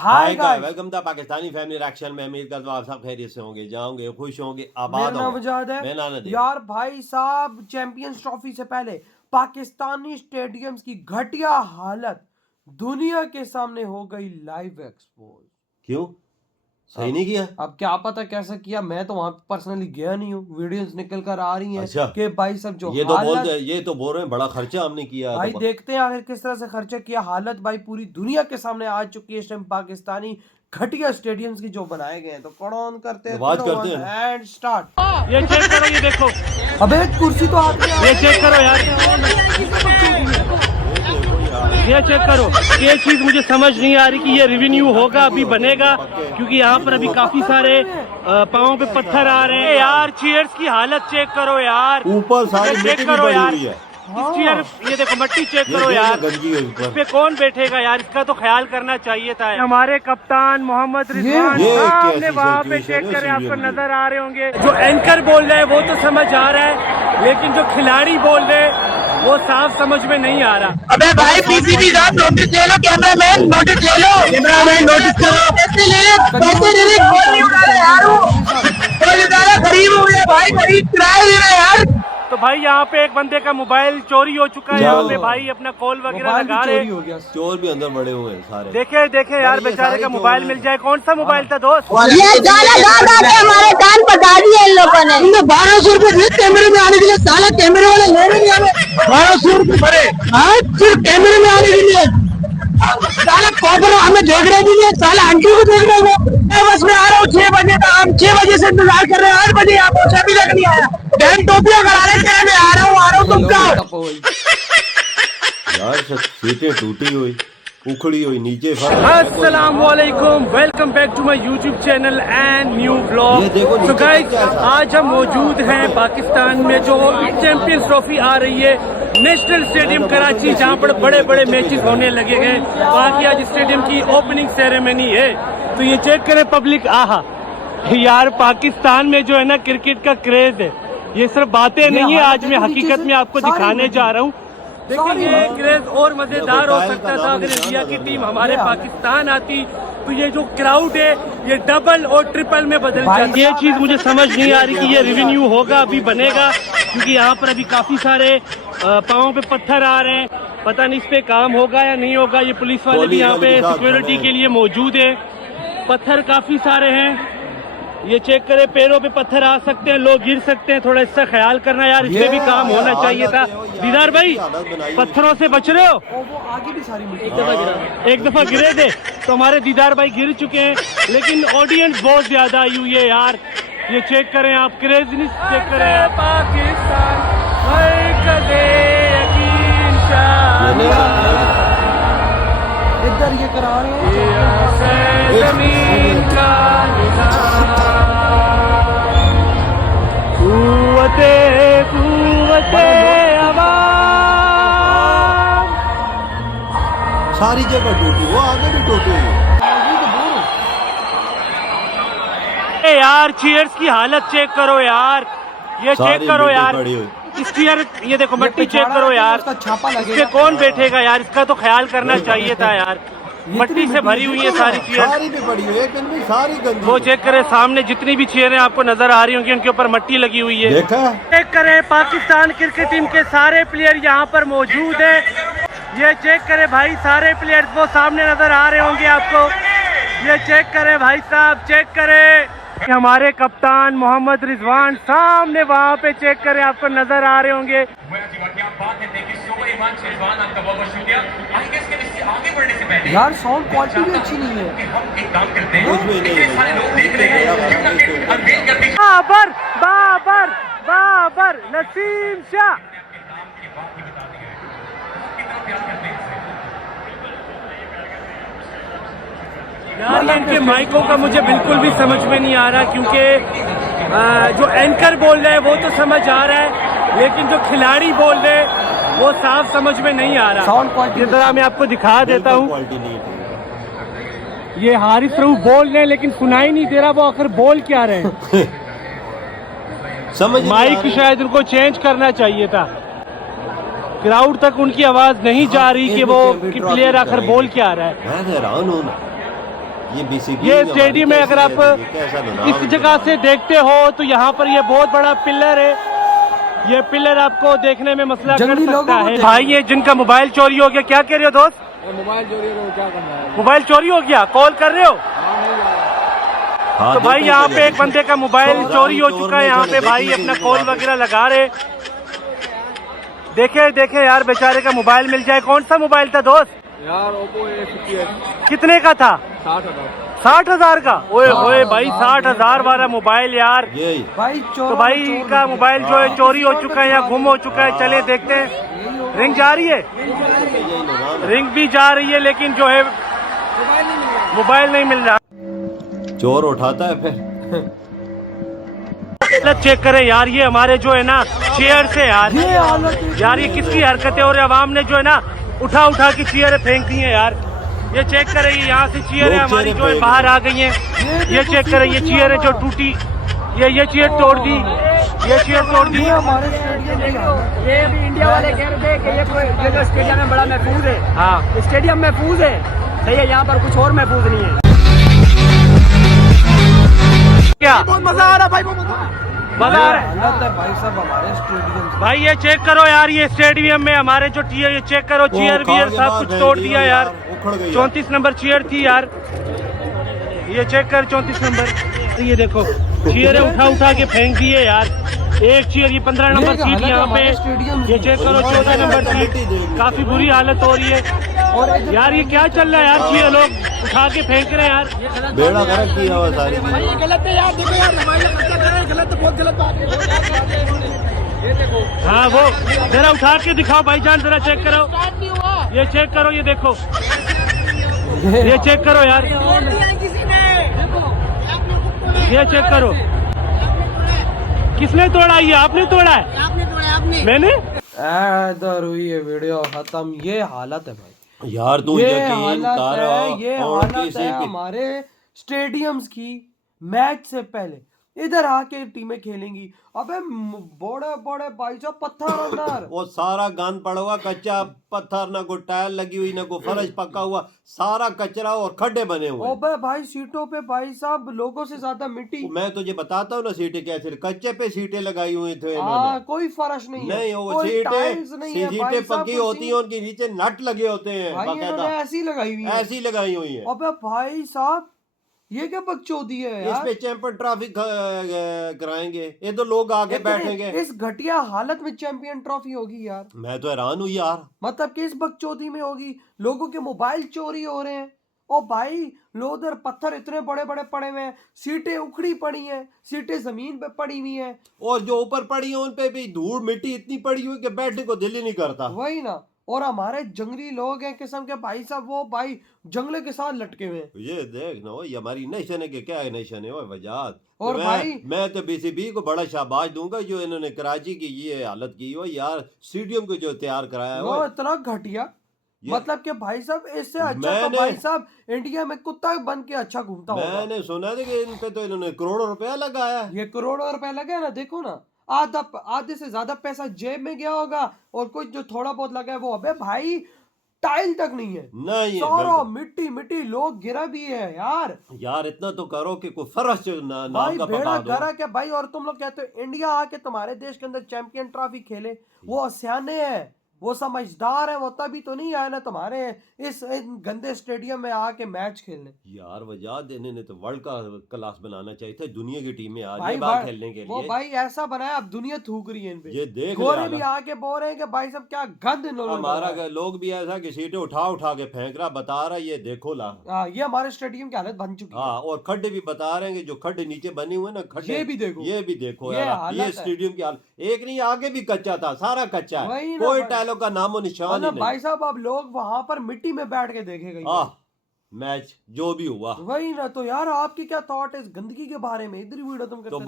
Hi guys, welcome the Pakistani family reaction में। उम्मीद करता हूँ आप सब खैरियत से होंगे, जाओगे, खुश होंगे, आबाद मेरा नाम होंगे। वजाद है। मैं नाना दी। यार भाई साहब, चैंपियंस ट्रॉफी से पहले पाकिस्तानी स्टेडियम्स की घटिया हालत दुनिया के सामने हो गई लाइव एक्सपोज। क्यों सही नहीं किया? अब क्या पता कैसा किया, मैं तो वहां पर्सनली गया नहीं हूँ। वीडियोस निकल कर आ रही हैं अच्छा। कि भाई सब जो ये तो बोल रहे हैं बड़ा खर्चा हमने किया। भाई तो देखते हैं आखिर किस तरह से खर्चा किया। हालत भाई पूरी दुनिया के सामने आ चुकी है इस टाइम पाकिस्तानी घटिया स्टेडियम्स की जो बनाए गए हैं। तो कौन ऑन करते हैं, आवाज करते हैं एंड स्टार्ट। ये चेक करो, ये देखो, अबे कुर्सी तो हाथ में आ ये गई। चेक करो यार, ये चेक करो। ये चीज मुझे समझ नहीं आ रही कि ये रेवेन्यू होगा, अभी बनेगा, क्योंकि यहाँ पर अभी काफी सारे पाँव पे पत्थर आ रहे हैं यार। चेयर्स की हालत चेक करो यार, ऊपर सारी चेक मिट्टी करो पड़ी यार। हुई है। चेयर, ये देखो मट्टी चेक करो यार, गंदगी है इस ऊपर। पे कौन बैठेगा यार, इसका तो ख्याल करना चाहिए था। हमारे कप्तान मोहम्मद रिजवान ये सामने कैसी वहाँ पे सिचुएशन चेक है, करें, आपको सीरियसली। नजर आ रहे होंगे। जो एंकर बोल रहे हैं वो तो समझ आ रहा है, लेकिन जो खिलाड़ी बोल रहे हैं वो साफ समझ में नहीं आ रहा। अबे भाई पीसीबी साहब नोटिस ले लो, कैमरामैन नोटिस ले लो, कैमरामैन नोटिस करो। पैसे ले ले कौन नहीं उड़ा रहा यार, वो बेचारा गरीब हो गया भाई, गरीब किराया ले रहा यार। तो भाई यहाँ पे एक बंदे का मोबाइल चोरी हो चुका है। यहाँ पे भाई अपना कॉल वगैरह मोबाइल भी लगा चोरी रहे। हो गया। चोर भी अंदर बड़े हुए हैं सारे। देखे देखे यार, ये बेचारे सारी का चोर मोबाइल हैं। मिल जाए। कौन सा मोबाइल था दोस्त? ये साला गाँव के हमारे कान पका दिए इन लोगों ने। हमने 1200 रुपए दिए कैमरे में आने के लिए, साला कैमरे वाले ले रहे नहीं हमें। 1200 रुपए भरे सिर्फ कैमरे में आने के लिए। साला कॉपर हमें देख रहे भी नहीं, साला आंटी को देख रहे हो। मैं बस में आ रहा हूँ 6 बजे तक, हम 6 बजे से इंतजार कर रहे हैं, 8 बजे यहाँ पहुंचा भी तक नहीं आया। डैम टोपियां करा रहे थे, मैं आ रहा हूँ तुम कहाँ? यार सब सीटें टूटी हुई, उखड़ी हुई, नीचे अस्सलाम वालेकुम, welcome back to my YouTube channel and new blog. ये देखो तो नीचे गाइस, क्या है? आज हम मौजूद हैं पाकिस्तान में जो चैंपियंस ट्रॉफी आ रही है, नेशनल स्टेडियम कराची, जहां पर बड़े बड़े मैचेस होने लगे हैं। वहाँ की आज स्टेडियम की ओपनिंग सेरेमनी है। तो ये चेक करें पब्लिक, आहा यार, पाकिस्तान में जो है ना क्रिकेट का क्रेज है, ये सिर्फ बातें नहीं है, आज मैं हकीकत में आपको दिखाने जा रहा हूँ। देखिए ये क्रेज और मजेदार हो सकता था अगर इंडिया की टीम हमारे पाकिस्तान आती, तो ये जो क्राउड है ये डबल और ट्रिपल में बदल जाती। ये चीज मुझे समझ नहीं आ रही कि ये रेवेन्यू होगा, अभी बनेगा, क्योंकि यहाँ पर अभी काफी सारे पाँव पे पत्थर आ रहे हैं। पता नहीं इस पे काम होगा या नहीं होगा। ये पुलिस वाले भी यहाँ पे सिक्योरिटी के लिए मौजूद है। पत्थर काफी सारे हैं, ये चेक करें, पैरों पे पत्थर आ सकते हैं, लोग गिर सकते हैं, थोड़ा इसका ख्याल करना यार, इसमें भी काम होना चाहिए था। दीदार भाई, पत्थरों से बच रहे हो? वो आगे भी सारी मिट्टी एक दफा गिरे थे तो हमारे दीदार भाई गिर चुके हैं, लेकिन ऑडियंस बहुत ज्यादा आई हुई है यार। ये चेक करें आप, क्रेजनेस चेक करें। पाकिस्तान इधर ये करा रहे हैं जमीन का कुव्वते आवाम। सारी जगह टूटी, वो आगे भी टूटी। यार चेयर्स की हालत चेक करो यार, ये चेक करो यार, इस चेयर, ये देखो मट्टी चेक करो यार, छापा इस पे कौन बैठेगा यार, इसका तो ख्याल करना चाहिए था यार। मट्टी से भरी हुई है सारी चेयर, सारी भी पड़ी हुई है, एक दिन में सारी गंदी। वो चेक करें, सामने जितनी भी चेयरें आपको नजर आ रही होंगी उनके ऊपर मट्टी लगी हुई है। देखा? चेक करें, पाकिस्तान क्रिकेट टीम के सारे प्लेयर यहाँ पर मौजूद है। ये चेक करें भाई, सारे प्लेयर्स वो सामने नजर आ रहे होंगे आपको। ये चेक करें भाई साहब, चेक करें, हमारे कप्तान मोहम्मद रिजवान सामने वहाँ पे चेक करें, आपको नजर आ रहे होंगे। यार साउंड क्वालिटी भी अच्छी नहीं है। कुछ भी नहीं। बाबर बाबर बाबर नसीम शाह। यार इनके माइकों का मुझे बिल्कुल भी समझ में नहीं आ रहा, क्योंकि जो एंकर बोल रहे हैं वो तो समझ आ रहा है, लेकिन जो खिलाड़ी बोल रहे हैं वो साफ समझ में नहीं आ रहा। साउंड क्वालिटी जरा मैं आपको दिखा देता हूँ। क्वालिटी नहीं है। ये हारिस रऊफ बोल रहे हैं लेकिन सुनाई नहीं दे रहा वो आखिर बोल क्या रहे हैं। समझ माइक शायद उनको चेंज करना चाहिए था, क्राउड तक उनकी आवाज नहीं जा रही कि वो प्लेयर आखिर बोल क्या रहा है। मैं हैरान हूँ ना, ये BCB ये हमारी स्टेडियम है, अगर कैसी आप है, कैसा निजाम इस है जगह से देखते हो तो यहाँ पर ये बहुत बड़ा पिलर है। ये पिलर आपको देखने में मसला कर जंगली लोगों सकता को है। देखो। भाई ये जिनका मोबाइल चोरी हो गया, क्या कह रहे हो दोस्त? मोबाइल चोरी हो गया, क्या करना है? मोबाइल चोरी हो गया, कॉल कर रहे हो? हाँ, तो भाई देखो यहाँ तो पे एक बंदे का मोबाइल चोर चोरी हो चोर चुका है। नहीं यहाँ पे चले, भाई देखिए अपना देखिए कॉल वहाँ पे। वगैरह लगा रहे। देखे देखे यार, बेचारे का मोबाइल मिल जाए। कौन सा मोबाइल था दोस्त? यार ओप्पो A58 कितने का था? 60,000। 60,000 का? ओए होए भाई, 60,000 वाला मोबाइल यार। यही भाई तो चोर भाई का मोबाइल जो है चोरी हो चुका है या गुम हो चुका है। चले देखते हैं। रिंग जा रही है, यही निजाम है। रिंग भी जा रही है, लेकिन जो है मोबाइल नहीं मिल रहा। चोर उठाता है फिर। चेक करें यार, ये हमारे जो है ना चेयर से यार, ये हालत है। यार ये किसकी हरकत है? और आवाम ने जो है ना उठा उठा के चेयरें फेंक दी हैं यार। ये चेक करें, ये यहाँ से चेयरें लोग हमारी चेयरें जो है फेंक बाहर आ गई हैं। ये चेक करें, ये चेयर है जो टूटी, ये चेयर तोड़ दी, ये चेयर तोड़ दी। ये हमारे स्टेडियम की हालत ये अभी इंडिया वाले कह रहे थे कि ये जो स्टेडियम है बड़ा महफूज है। हाँ, स्टेडियम महफूज है, सही है, यहाँ पर कुछ और महफूज नहीं है। क्या बहुत मजा आ रहा भाई, बहुत मजा मजा आ रहा है? हालत है भाई साहब हमारे स्टेडियम की। भाई ये चेक करो यार, ये स्टेडियम में हमारे जो टीयर, ये चेक करो, चेयर वियर सब कुछ तोड़ दिया यार। उखड़ गई। 34 नंबर चेयर थी यार, ये चेक कर 34 नंबर। ये देखो चेयरें उठा उठा के फेंक दिए यार। एक चेयर, ये 15 नंबर ये सीट हालत यहाँ हमारे पे, स्टेडियम ये की। चेक करो 14 नंबर सीट। काफी बुरी हालत हो रही है यार। ये क्या चल रहा है यार? चेयर लोग उठा के फेंक रहे हैं यार। बेड़ा गर्क किया हुआ सारी चीज़। गलत है यार, देखो यार, हमारे लिए खर्चा कर रहे हैं, गलत है, बहुत गलत बात है। ये देखो, हाँ, वो जरा उठा के दिखाओ भाईजान, जरा चेक करो, ये चेक करो, ये देखो, ये चेक करो यार, ये चेक करो। किसने तोड़ा? ये आपने तोड़ा है? आपने तोड़ा, आपने। मैंने? इधर हुई है वीडियो खत्म। ये हालत है भाई, यार तू ये यकीन हालत कर है, ये और हालत किसी है की हमारे स्टेडियम्स की। मैच से पहले इधर आके टीमें खेलेंगी, अबे बड़े बड़े भाई साहब पत्थर अंदर। वो सारा गंद पड़ा हुआ, कच्चा पत्थर, ना कोई टाइल लगी हुई, ना कोई फर्श पक्का हुआ, सारा कचरा और खड्डे बने हुए। ओबे भाई सीटों पे भाई साहब लोगों से ज्यादा मिट्टी। मैं तुझे बताता हूँ ना, सीटें कैसे कच्चे पे सीटें लगाई हुई थे हाँ, इन्होंने। कोई फर्श नहीं है, नहीं, वो कोई टाइल्स सीटें नहीं है भाई सीटें साहब, पक्की कोई होती हैं, उनके नीचे नट लगे होते हैं भाई इन्होंने बाकायदा, ऐसी लगाई हुई है। ऐसी लगाई हुई है। अबे भाई साहब ये क्या बकचोदी है इस यार। पे चैंपियन ट्रॉफी कराएंगे, ये तो लोग आगे बैठेंगे। इस घटिया हालत में चैंपियन ट्रॉफी होगी यार। मैं तो हैरान हूँ यार। मतलब कि इस बकचोदी में होगी, लोगों के मोबाइल चोरी हो रहे हैं। ओ भाई लो, उधर पत्थर इतने बड़े बड़े पड़े हुए हैं, सीटें उखड़ी पड़ी हैं, सीटें जमीन पे पड़ी हुई हैं। और जो ऊपर पड़ी है उन पे भी धूल मिट्टी इतनी पड़ी हुई कि बैठने को दिल ही नहीं करता। वही ना। और हमारे जंगली लोग हैं किस्म के भाई साहब, वो भाई जंगले के साथ लटके हुए हैं। ये देख ना, ये हमारी नेशन है कि क्या है, नेशन है वो वजात। और तो भाई मैं तो BCB को बड़ा शाबाश दूंगा जो इन्होंने कराची की ये हालत की हो यार, स्टेडियम को जो तैयार कराया है वो वो। इतना घटिया, ये- मतलब कि भाई साहब इससे अच्छा तो मैंने- भाई साहब इंडिया में कुत्ता बन के अच्छा घूमता होगा। मैंने सुना था कि इन पे तो इन्होंने करोड़ों रुपया लगाया है। ये करोड़ों रुपए लगे ना, देखो ना, आधे से ज्यादा पैसा जेब में गया होगा, और कुछ जो थोड़ा बहुत लगा है वो, अबे भाई टाइल तक नहीं है, नहीं है, सारा बिल्कुल। मिट्टी मिट्टी, लोग गिरा भी है यार। यार इतना तो करो कि कोई फर्श नाम भाई का बेड़ा पका दो। गर्क है भाई। और तुम लोग कहते हो इंडिया आके तुम्हारे देश के अंदर चैंपियन ट्रॉफी खेले, वो सियाने हैं, वो समझदार है, वो तभी तो नहीं आए ना तुम्हारे इन गंदे स्टेडियम में आके मैच खेलने। यार वजह देने ने तो वर्ल्ड का क्लास बनाना चाहिए था, दुनिया की टीमें आ भाई जाए बाहर खेलने के वो लिए। भाई ऐसा बनाया, अब दुनिया थूक रही है इन पे। ये देख ले गोरे हालत। भी आके बोल रहे हैं कि भाई साहब क्या गंद इन्होंने हमारा बनाया। लोग भी ऐसा कि सीटें उठा उठा के फेंक रहा, बता रहा ये देखो ला। हाँ, ये हमारे स्टेडियम की हालत बन चुकी है। हाँ, और खड्डे भी बता रहे हैं कि जो खड्डे नीचे बने हुए ना, खड्डे ये भी देखो, ये भी देखो ये यार, हालत ये है। स्टेडियम की हालत। एक नहीं, आगे भी कच्चा था, सारा कच्चा वही है, ना कोई भाई। टाइलों का नामो निशान ही मतलब नहीं। भाई साहब अब लोग वहां पर मिट्टी में बैठ के देखेगा। मैच जो भी हुआ वही ना। तो यार आपकी क्या थॉट है इस गंदगी के बारे में? इधर वीडियो तुम करते तो थे।